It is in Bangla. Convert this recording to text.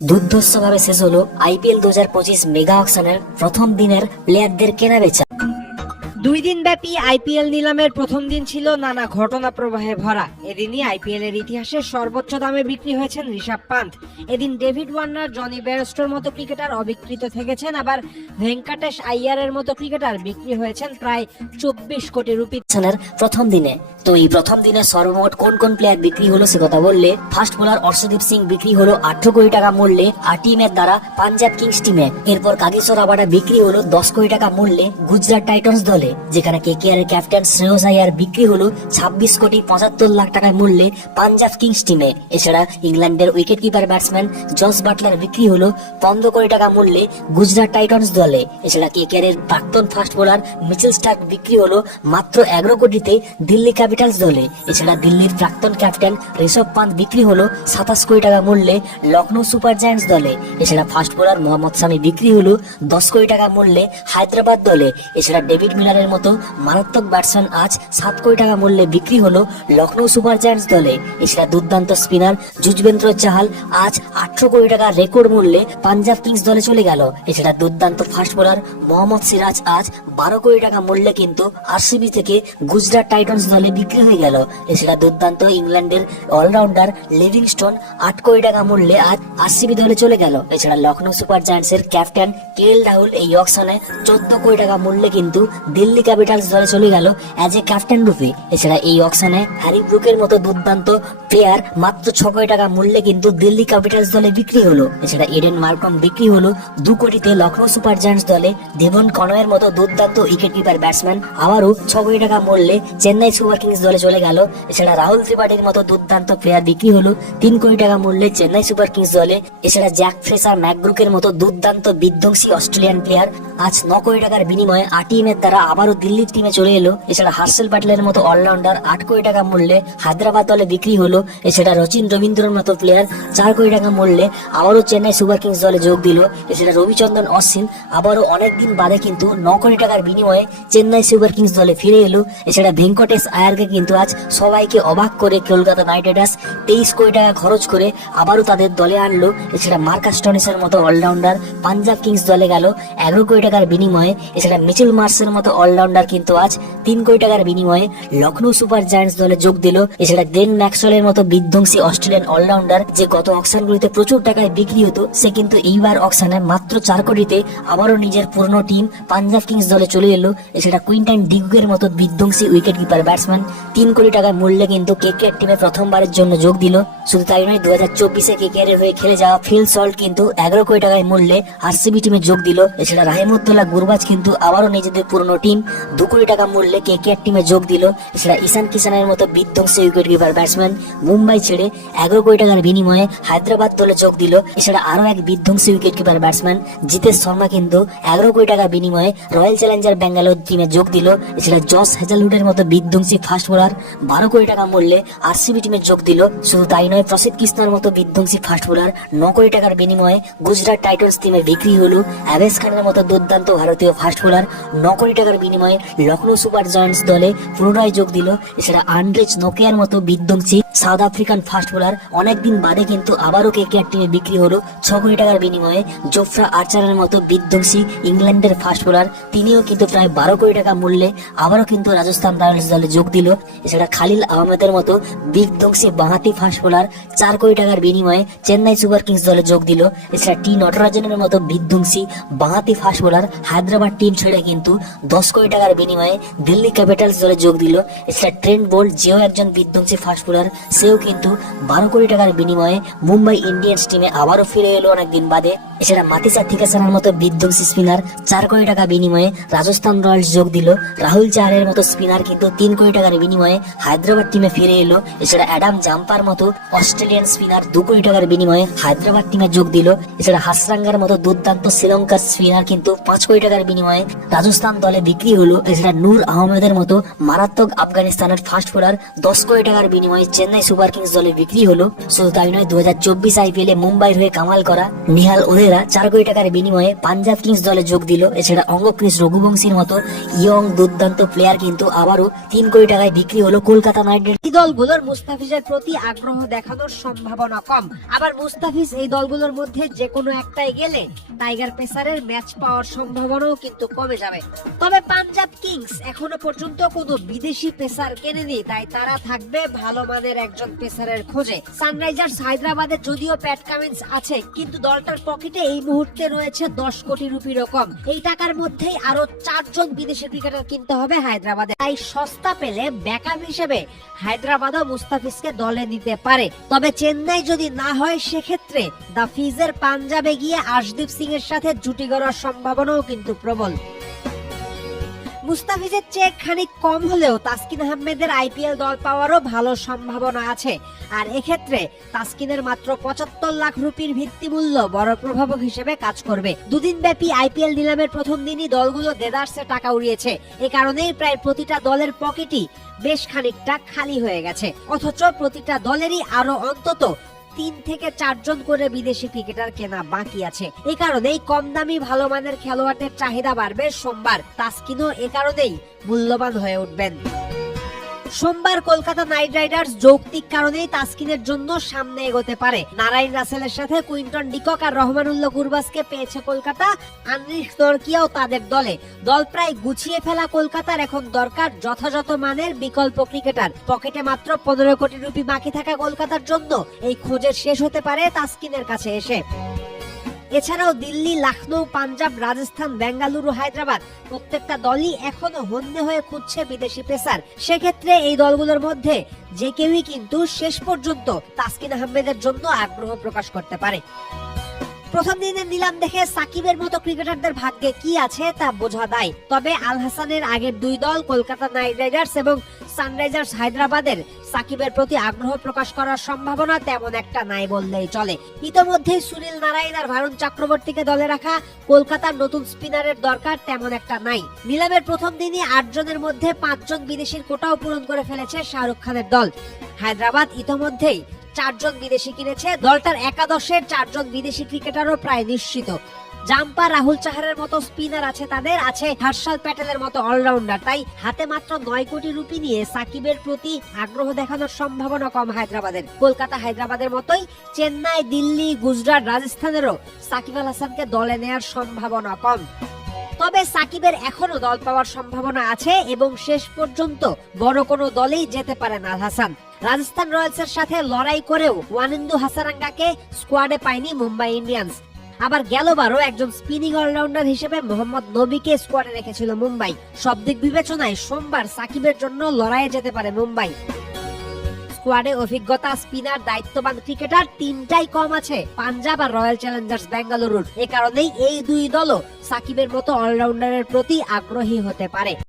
দুর্ধর্ষভাবে শেষ হলো আইপিএল দু হাজার পঁচিশ মেগা অকশনের প্রথম দিনের প্লেয়ারদের কেনা বেচা। দুই দিন ব্যাপী আইপিএল নিলামের প্রথম দিন ছিল নানা ঘটনা প্রবাহে ভরা। এদিনই আইপিএল এর ইতিহাসে সর্বোচ্চ দামে বিক্রি হয়েছেন ঋষভ পান্থ। এদিন ডেভিড ওয়ার্নার, জনি বেরস্টোর মতো ক্রিকেটার অবিকৃত থেকেছেন, আবার ভেঙ্কাটেশ আইয়ারের মতো ক্রিকেটার বিক্রি হয়েছেন প্রায় চব্বিশ কোটি রুপি। প্রথম দিনে। তো এই প্রথম দিনে সর্বমোট কোন কোন প্লেয়ার বিক্রি হলো সে কথা বললে ফার্স্ট বোলার অর্শদীপ সিং বিক্রি হলো আঠারো কোটি টাকা মূল্যে, আর টিমের দ্বারা পাঞ্জাব কিংস টিমে এরপর কাগেশ্বর আবাডা বিক্রি হলো দশ কোটি টাকা মূল্যে গুজরাট টাইটন্স দলে। যেখানে কে কে এর ক্যাপ্টেন শ্রেয়স আয়ার বিক্রি হলো ছাব্বিশ কোটি পঁচাত্তর লাখ টাকার মূল্যে পাঞ্জাব কিংস টিমে এছাড়া ইংল্যান্ডের wicket keeper batsman Jos Buttler বিক্রি হলো পনেরো কোটি টাকা মূল্যে গুজরাট টাইটন্স দলে। এছাড়া কে কে এর প্রাক্তন ফাস্ট বোলার মিচেল স্টার্ক বিক্রি হলো মাত্র এগারো কোটিতে দিল্লি ক্যাপিটালস দলে। এছাড়া দিল্লির প্রাক্তন ক্যাপ্টেন ঋষভ পান্ত বিক্রি হলো সাতাশ কোটি টাকা মূল্যে লখনৌ সুপার জায়ান্টস দলে। এছাড়া ফাস্ট বোলার মোহাম্মদ শামি বিক্রি হলো দশ কোটি টাকা মূল্যে হায়দ্রাবাদ দলে। এছাড়া ডেভিড মিলারের মতো মারাত্মক ব্যাটসম্যান আজ সাত কোটি টাকা মূল্যে বিক্রি হলো লখনৌ সুপার জায়ান্টস দলে। এছাড়া দুর্দান্ত স্পিনার যুজবেন্দ্র চাহাল আজ আঠারো কোটি টাকা রেকর্ড মূল্যে পাঞ্জাব কিংস দলে চলে গেল। এছাড়া দুর্দান্ত ফাস্ট বোলার মোহাম্মদ সিরাজ আজ বারো কোটি টাকা মূল্যে কিন্তু আরসিবি থেকে গুজরাট টাইটন্স দলে বিক্রি হয়ে গেল। এছাড়া দুর্দান্ত ইংল্যান্ডের অলরাউন্ডার লিভিংস্টোন আট কোটি টাকা মূল্যে আজ আরসিবি দলে চলে গেল। এছাড়া লখনৌ সুপার জায়ান্টস এর ক্যাপ্টেন কে এল রাহুল এই অকশনে চোদ্দ কোটি টাকা মূল্যে কিন্তু দিল্লি ক্যাপিটালস দলে চলে গেল অ্যাজ এ ক্যাপ্টেন রূপে। এছাড়া এই অকশনে হ্যারি ব্রুকের মতো দুর্দান্ত প্লেয়ার মাত্র ছ কোটি টাকা মূল্যে কিন্তু দিল্লি ক্যাপিটালস দলে বিক্রি হলো। এছাড়া এডেন মার্কম বিক্রি হলো দু কোটিতে লখনৌ সুপার জায়ান্টস দলে। দেবন কনয়ের মতো দুর্দান্ত উইকেট কিপার ব্যাটসম্যান আবারও ছ কোটি টাকা মূল্যে চেন্নাই সুপার কিংস দলে চলে গেল। এছাড়া রাহুল ত্রিপাঠীর মতো দুর্দান্ত প্লেয়ার বিক্রি হলো তিন কোটি টাকা মূল্যে চেন্নাই সুপার কিংস দলে। এছাড়া জ্যাক ফ্রেসার ম্যাকব্রুকের মতো দুর্দান্ত বিধ্বংসী অস্ট্রেলিয়ান প্লেয়ার আজ ন কোটি টাকার বিনিময়ে আটিএমের দ্বারা আবারও দিল্লির টিমে চলে এলো। এছাড়া হার্সেল প্যাটেলের মতো অলরাউন্ডার আট কোটি টাকা মূল্যে হায়দ্রাবাদ দলে বিক্রি হলো এছাড়া রচিন রবীন্দ্রর মতো প্লেয়ার চার কোটি টাকা মূল্যে আবারও চেন্নাই সুপার কিংস দলে যোগ দিল। এছাড়া রবিচন্দ্রন অশ্বিন আবারও অনেকদিন বাদে কিন্তু ন কোটি টাকার বিনিময়ে চেন্নাই সুপার কিংস দলে ফিরে এলো। এছাড়া ভেঙ্কটেশ আয়ারকে কিন্তু আজ সবাইকে অবাক করে কলকাতা নাইট রাইডার্স তেইশ কোটি টাকা খরচ করে আবারও তাদের দলে আনলো। এছাড়া মার্কাস টনিসের মতো অলরাউন্ডার পাঞ্জাব কিংস দলে গেল এগারো কোটি টাকার বিনিময়ে। এছাড়া মিচেল মার্সের মতো অলরাউন্ডার কিন্তু আজ তিন কোটি টাকার বিনিময়ে লখনৌ সুপার জায়ান্টস দলে যোগ দিল। এছাড়া গ্লেন ম্যাক্সওয়েলের মতো বিধ্বংসী অস্ট্রেলিয়ান অলরাউন্ডার যে গত অকশনগুলিতে প্রচুর টাকায় বিক্রি হতো, সে কিন্তু এইবার অকশনে মাত্র চার কোটিতে আবারও নিজের পুরনো টিম পাঞ্জাব কিংস দলে চলে এলো। এছাড়া কুইন্টাইন ডিগুকের মতো বিধ্বংসী উইকেট কিপার ব্যাটসম্যান তিন কোটি টাকার মূল্যে কিন্তু কেকেআর টিমে প্রথমবারের জন্য যোগ দিল। শুধু তাই নয় দু হাজার চব্বিশে কেকেআর হয়ে খেলে যাওয়া ফিল সল্ট কিন্তু এগারো কোটি টাকায় মূল্যে আরসিবি টিমে যোগ দিল। এছাড়া রাহিমুদ্দোল্লাহ গুরবাজ কিন্তু আবারও নিজেদের পুরনো টিম দু কোটি টাকা মূল্যে কেকেআর টিমে যোগ দিল। এছাড়া ঈশান কিষানের মতো বিধ্বংসী উইকেট কিপার ব্যাটসম্যান মুম্বাই ছেড়ে এগারো কোটি টাকার বিনিময়ে হায়দ্রাবাদ দলে যোগ দিল। এছাড়া আরও এক বিধ্বংসী wicket keeper batsman Jitesh Sharma কিন্তু এগারো কোটি টাকা বিনিময়ে রয়্যাল চ্যালেঞ্জার ব্যাঙ্গালোর টিমে যোগ দিল। এছাড়া জস হেজালউডের মতো বিধ্বংসী ফাস্ট বোলার বারো কোটি টাকা মূল্যে আরসিবি টিমে যোগ দিল। শুধু তাই নয় প্রসিদ কৃষ্ণার মতো বিধ্বংসী ফাস্ট বোলার ন কোটি টাকার বিনিময়ে গুজরাট টাইটন্স টিমে বিক্রি হলো। অ্যাভেস খানের মতো দুর্দান্ত ভারতীয় ফাস্ট বোলার ন কোটি টাকার বিনিময়ে লখনৌ সুপার জায়ান্টস দলে পুনরায় যোগ দিল। এছাড়া আন্ড্রেজ নোকিয়ার মতো বিধ্বংসী সাউথ আফ্রিকান ফাস্ট বোলার। অনেকদিন বাদে কিন্তু আবারও কেকেআর টিমে বিক্রি হলো ছ কোটি টাকার বিনিময়ে জোফরা আর্চারের মতো বিধ্বংসী ইংল্যান্ডের ফাস্ট বোলার। তিনিও কিন্তু প্রায় বারো কোটি টাকা মূল্যে আবারও কিন্তু রাজস্থান রয়্যালস দলে যোগ দিল। এছাড়া খালিল আহমেদের মতো বিধ্বংসী বাঁহাতি ফাস্ট বোলার চার কোটি টাকার বিনিময়ে চেন্নাই সুপার কিংস দলে যোগ দিল। এছাড়া টি নটরাজনের মতো বিধ্বংসী বাঁহাতি ফাস্ট বোলার হায়দ্রাবাদ টিম ছেড়ে কিন্তু দশ কোটি টাকার বিনিময়ে দিল্লি ক্যাপিটালস দলে যোগ দিল। এছাড়া ট্রেন্ট বোল্ট যেও একজন বিধ্বংসী ফাস্ট বোলার সেও কিন্তু বারো কোটি টাকার বিনিময়ে মুম্বাই ইন্ডিয়ান্স টিমে আবারও ফিরে এলো অনেকদিন বাদে। এছাড়া মাতিসা থিকাসানের মতো বিধ্বংসী স্পিনার চার কোটি টাকা বিনিময়ে রাজস্থান রয়্যালস যোগ দিল। রাহুল চাহারের মতো স্পিনার কিন্তু তিন কোটি টাকার বিনিময়ে হায়দ্রাবাদ টিমে ফিরে এলো। এছাড়া অ্যাডাম জাম্পার মতো অস্ট্রেলিয়ান স্পিনার দু কোটি টাকার বিনিময়ে হায়দ্রাবাদ টিমে যোগ দিল। এছাড়া হাসরাঙ্গার মতো দুর্দান্ত শ্রীলঙ্কার স্পিনার কিন্তু পাঁচ কোটি টাকার বিনিময়ে রাজস্থান দলে বিক্রি হলো। এছাড়া নূর আহমেদের মতো মারাত্মক আফগানিস্তানের ফাস্ট বোলার দশ কোটি টাকার বিনিময়ে চেন্নাই সুপার কিংস দলে বিক্রি হলো, শুধু তাই নয় দু হাজার চব্বিশ আইপিএল এ মুম্বাইয়ের হয়ে কামাল করা নিহাল ওহেরা চার কোটি টাকার বিনিময়ে পাঞ্জাব কিংস দলে যোগ দিল। এছাড়া অঙ্গক্রিস রঘুবংশীর মতো ইয়ং, দুর্দান্ত প্লেয়ার কিন্তু আবারও তিন কোটি টাকায় বিক্রি হলো কলকাতা নাইট রাইডার্স। দলগুলোর মুস্তাফিজের প্রতি আগ্রহ দেখানোর সম্ভাবনা কম। আবার মুস্তাফিজ এই দলগুলোর মধ্যে যে কোনো একটাই গেলে টাইগার পেসারের ম্যাচ পাওয়ার সম্ভাবনাও কিন্তু কমে যাবে। তবে পাঞ্জাব কিংস এখনও পর্যন্ত কোনো বিদেশি পেসার কেনেনি, তাই তারা থাকবে ভালো মানের একজন পেসারের খোঁজে। সানরাইজার্স হায়দ্রাবাদে যদিও প্যাট কামিন্স আছে, কিন্তু দলটার পকেটে এই মুহূর্তে রয়েছে দশ কোটি রুপিরও কম এই টাকার মধ্যেই আরও চারজন বিদেশি ক্রিকেটার কিনতে হবে হায়দ্রাবাদে। তাই সস্তা পেলে ব্যাকআপ হিসেবে হায়দ্রাবাদও মুস্তাফিজকে দলে নিতে পারে। তবে চেন্নাই যদি না হয়, সেক্ষেত্রে দা ফিজের পাঞ্জাবে গিয়ে আশদীপ সিং এর সাথে জুটি গড়ার সম্ভাবনাও কিন্তু প্রবল। মুস্তাফিজের চেয়ে খানিক কম হলেও তাসকিন আহমেদের আইপিএল দল পাওয়ারও ভালো সম্ভাবনা আছে। আর এক্ষেত্রে তাসকিনের মাত্র পঁচাত্তর লাখ রুপির ভিত্তিমূল্য বড় প্রভাবক হিসেবে কাজ করবে। দুদিন ব্যাপী আইপিএল নিলামের প্রথম দিনই দলগুলো দেদার্সে টাকা উড়িয়েছে। এ কারণেই প্রায় প্রতিটা দলের পকেটই বেশ খানিকটা খালি হয়ে গেছে। অথচ প্রতিটা দলেরই আরও অন্তত তিন থেকে চারজন করে বিদেশি ক্রিকেটার কেনা বাকি আছে। এ কারণেই কম দামি ভালো মানের খেলোয়াড়দের চাহিদা বাড়বে সোমবার। তাস্কিনও এ কারণেই মূল্যবান হয়ে উঠবেন। সোমবার কলকাতা নাইট রাইডার্স যৌক্তিক কারণেই তাস্কিনের জন্য সামনে এগোতে পারে। নারায়ণ রাসেলের সাথে কুইন্টন ডিকক আর রহমানুল্লাহ গুরবাসকে পেয়েছে কলকাতা। আনরিশ দরকিয়াও তাদের দলে। দল প্রায় গুছিয়ে ফেলা কলকাতার এখন দরকার যথাযথ মানের বিকল্প ক্রিকেটার। পকেটে মাত্র পনেরো কোটি রুপি বাকি থাকা কলকাতার জন্য এই খোঁজের শেষ হতে পারে তাস্কিনের কাছে এসে। এছাড়াও দিল্লি, লখনৌ, পাঞ্জাব, রাজস্থান, বেঙ্গালুরু, হায়দ্রাবাদ প্রত্যেকটা দলই এখনও হন্যে হয়ে খুঁজছে বিদেশি পেসার সেক্ষেত্রে এই দলগুলোর মধ্যে যে কেউই কিন্তু শেষ পর্যন্ত তাসকিন আহমেদের জন্য আগ্রহ প্রকাশ করতে পারে। প্রথম দিনের নিলাম দেখে সাকিবের মতো ক্রিকেটারদের ভাগ্যে কি আছে তা বোঝা দেয় তবে আল হাসানের আগের দুই দল, কলকাতা নাইট রাইডার্স এবং সানরাইজার্স হায়দ্রাবাদের, সাকিবের প্রতি আগ্রহ প্রকাশ করার সম্ভাবনা তেমন একটা নাই বললেই চলে। ইতোমধ্যে সুনীল নারায়ণ আর ভারুণ চক্রবর্তীকে দলে রাখা কলকাতার নতুন স্পিনারের দরকার তেমন একটা নাই। নিলামের প্রথম দিনই আটজনের মধ্যে পাঁচজন বিদেশির কোটাও পূরণ করে ফেলেছে শাহরুখ খানের দল। হায়দ্রাবাদ ইতোমধ্যেই চারজন বিদেশি কিনেছে। দলটার একাদশের চারজন বিদেশি ক্রিকেটারও প্রায় নিশ্চিত। জাম্পা রাহুল চাহারের মতো স্পিনার আছে তাদের, আছে হর্ষাল প্যাটেলের মতো অলরাউন্ডার। তাই হাতে মাত্র নয় কোটি রুপি নিয়ে সাকিবের প্রতি আগ্রহ দেখানোর সম্ভাবনা কম হায়দ্রাবাদের। কলকাতা হায়দ্রাবাদের মতোই চেন্নাই, দিল্লি, গুজরাট, রাজস্থানেরও সাকিব আল হাসানকে দলে নেয়ার সম্ভাবনা কম। তবে সাকিবের এখনও দল পাওয়ার সম্ভাবনা আছে এবং শেষ পর্যন্ত বড় কোনো দলেই যেতে পারেন না হাসান। রাজস্থান রয়্যালসের সাথে লড়াই করেও ওয়ানিন্দু হাসারাঙ্গাকে স্কোয়াডে পায়নি মুম্বাই ইন্ডিয়ান্স। আবার গেলবারও একজন স্পিনিং অলরাউন্ডার হিসেবে মোহাম্মদ নবীকে স্কোয়াডে রেখেছিল মুম্বাই। সব দিক বিবেচনায় সোমবার সাকিবের জন্য লড়াইয়ে যেতে পারে মুম্বাই। স্কোয়াডে অভিজ্ঞতা, স্পিনার, দায়িত্ববান ক্রিকেটার তিনটাই কম আছে, পাঞ্জাব আর রয়্যাল চ্যালেঞ্জার্স বেঙ্গালুরুর এ কারণেই এই দুই দলও সাকিবের মতো অলরাউন্ডারের প্রতি আগ্রহী হতে পারে।